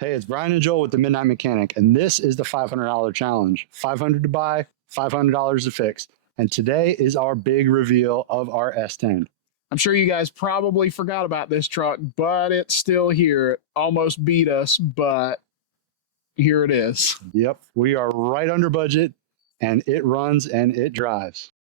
Hey, it's Brian and Joel with the Midnight Mechanic, and this is the $500 challenge. 500 to buy, $500 to fix. And today is our big reveal of our S10. I'm sure you guys probably forgot about this truck, but it's still here. It almost beat us, but here it is. Yep, we are right under budget, and it runs and it drives.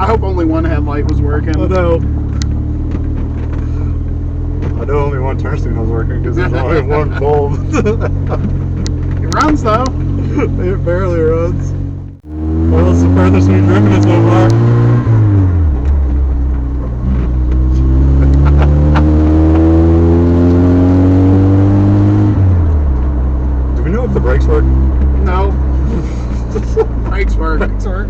I hope only one headlight was working. I know only one turn signal is working because there's only one bulb. It runs though. It barely runs. Well, it's the furthest we've driven it so far. Do we know if the brakes work? No. Brakes work. Brakes work.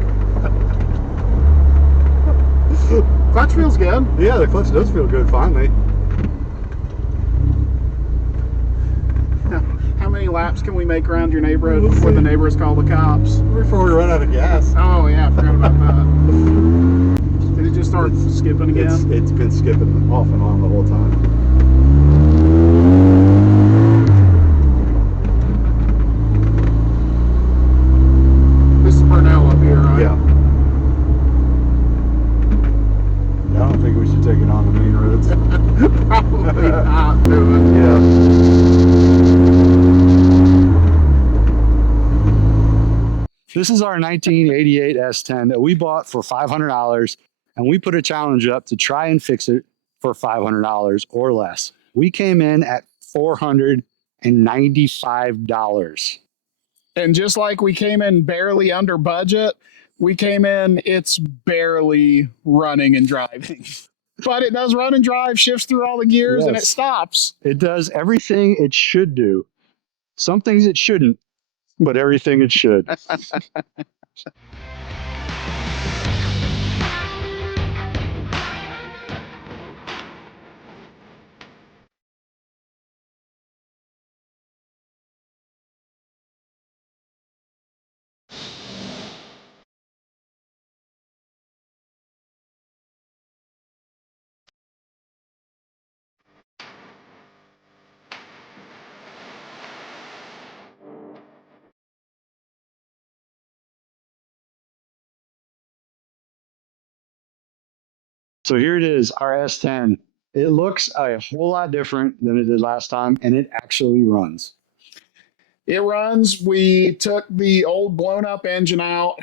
Clutch feels good. Yeah, the clutch does feel good finally. How many laps can we make around your neighborhood before the neighbors call the cops? Before we run out of gas. Oh yeah, I forgot about that. Did it just start skipping again? It's been skipping off and on the whole time. This is Purnell up here, right? Yeah. I don't think we should take it on the main roads. Probably not doing. Yeah. This is our 1988 S10 that we bought for $500, and we put a challenge up to try and fix it for $500 or less. We came in at $495. And just like we came in barely under budget, we came in, it's barely running and driving. But it does run and drive, shifts through all the gears, and it Yes. stops. It does everything it should do. Some things it shouldn't, but everything it should. So here it is, our S10. It looks a whole lot different than it did last time, and it actually runs. It runs. We took the old blown up engine out,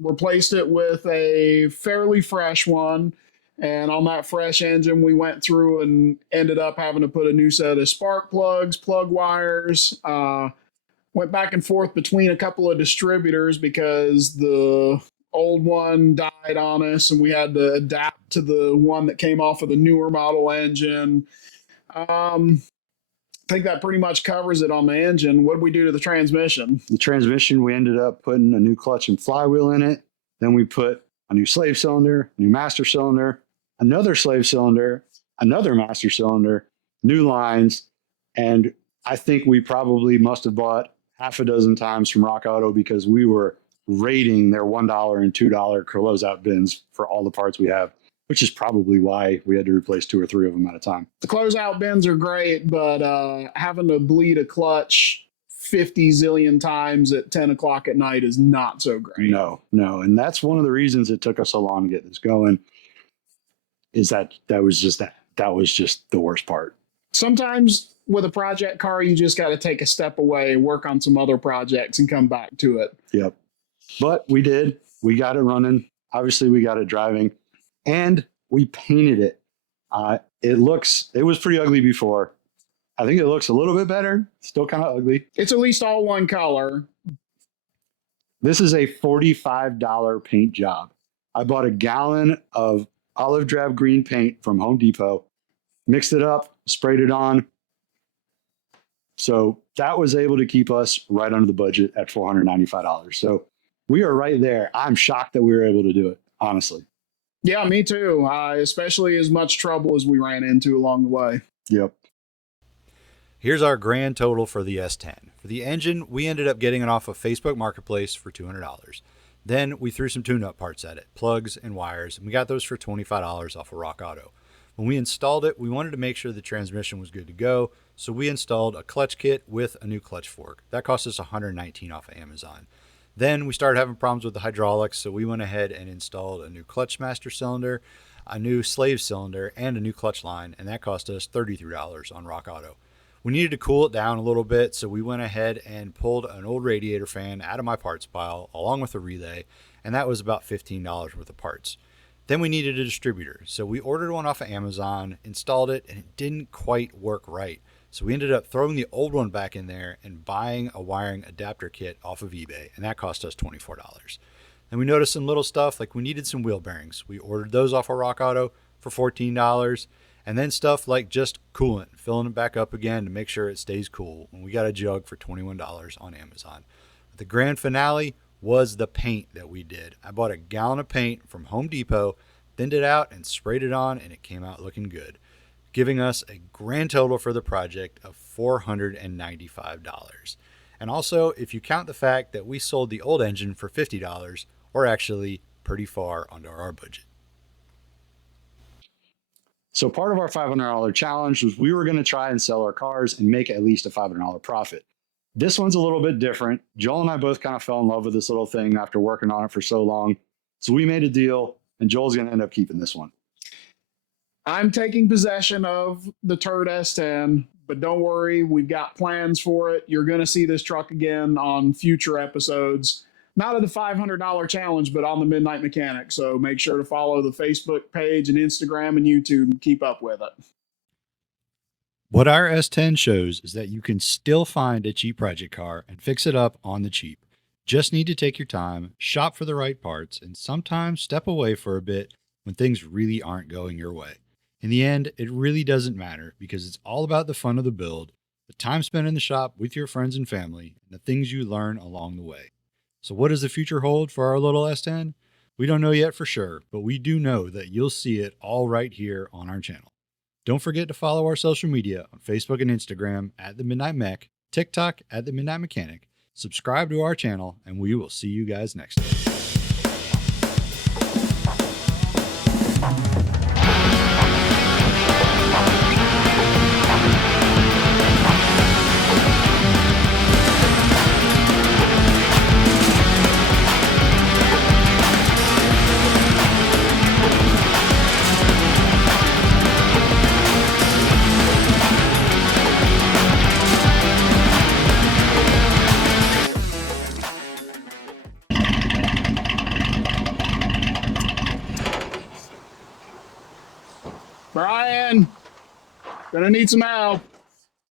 replaced it with a fairly fresh one. And on that fresh engine, we went through and ended up having to put a new set of spark plugs, plug wires. Went back and forth between a couple of distributors because the old one died on us and we had to adapt to the one that came off of the newer model engine. I think that pretty much covers it on the engine. What did we do to the transmission? The transmission, we ended up putting a new clutch and flywheel in it. Then we put a new slave cylinder, new master cylinder, another slave cylinder, another master cylinder, new lines. And I think we probably must have bought half a dozen times from Rock Auto because we were rating their $1 and $2 closeout bins for all the parts we have, which is probably why we had to replace 2 or 3 of them at a time. The closeout bins are great, but having to bleed a clutch 50 zillion times at 10 o'clock at night is not so great. No. And that's one of the reasons it took us so long to get this going, is that was just the worst part. Sometimes with a project car, you just got to take a step away, work on some other projects, and come back to it. Yep. But we did. We got it running. Obviously, we got it driving, and we painted it. It was pretty ugly before. I think it looks a little bit better. Still kind of ugly. It's at least all one color. This is a $45 paint job. I bought a gallon of olive drab green paint from Home Depot, mixed it up, sprayed it on. So that was able to keep us right under the budget at $495. So we are right there. I'm shocked that we were able to do it, honestly. Yeah, me too. Especially as much trouble as we ran into along the way. Yep. Here's our grand total for the S10. For the engine, we ended up getting it off of Facebook Marketplace for $200. Then we threw some tune-up parts at it, plugs and wires, and we got those for $25 off of Rock Auto. When we installed it, we wanted to make sure the transmission was good to go, so we installed a clutch kit with a new clutch fork. That cost us $119 off of Amazon. Then we started having problems with the hydraulics, so we went ahead and installed a new clutch master cylinder, a new slave cylinder, and a new clutch line, and that cost us $33 on Rock Auto. We needed to cool it down a little bit, so we went ahead and pulled an old radiator fan out of my parts pile along with a relay, and that was about $15 worth of parts. Then we needed a distributor, so we ordered one off of Amazon, installed it, and it didn't quite work right. So we ended up throwing the old one back in there and buying a wiring adapter kit off of eBay, and that cost us $24. Then we noticed some little stuff, like we needed some wheel bearings. We ordered those off of Rock Auto for $14. And then stuff like just coolant, filling it back up again to make sure it stays cool. And we got a jug for $21 on Amazon. The grand finale was the paint that we did. I bought a gallon of paint from Home Depot, thinned it out and sprayed it on, and it came out looking good, giving us a grand total for the project of $495. And also, if you count the fact that we sold the old engine for $50, we're actually pretty far under our budget. So part of our $500 challenge was we were going to try and sell our cars and make at least a $500 profit. This one's a little bit different. Joel and I both kind of fell in love with this little thing after working on it for so long. So we made a deal, and Joel's going to end up keeping this one. I'm taking possession of the Turd S10, but don't worry, we've got plans for it. You're going to see this truck again on future episodes. Not at the $500 challenge, but on the Midnight Mechanic. So make sure to follow the Facebook page and Instagram and YouTube and keep up with it. What our S10 shows is that you can still find a cheap project car and fix it up on the cheap. Just need to take your time, shop for the right parts, and sometimes step away for a bit when things really aren't going your way. In the end, it really doesn't matter because it's all about the fun of the build, the time spent in the shop with your friends and family, and the things you learn along the way. So what does the future hold for our little S10? We don't know yet for sure, but we do know that you'll see it all right here on our channel. Don't forget to follow our social media on Facebook and Instagram at The Midnight Mech, TikTok at The Midnight Mechanic, subscribe to our channel, and we will see you guys next time. Brian, gonna need some help.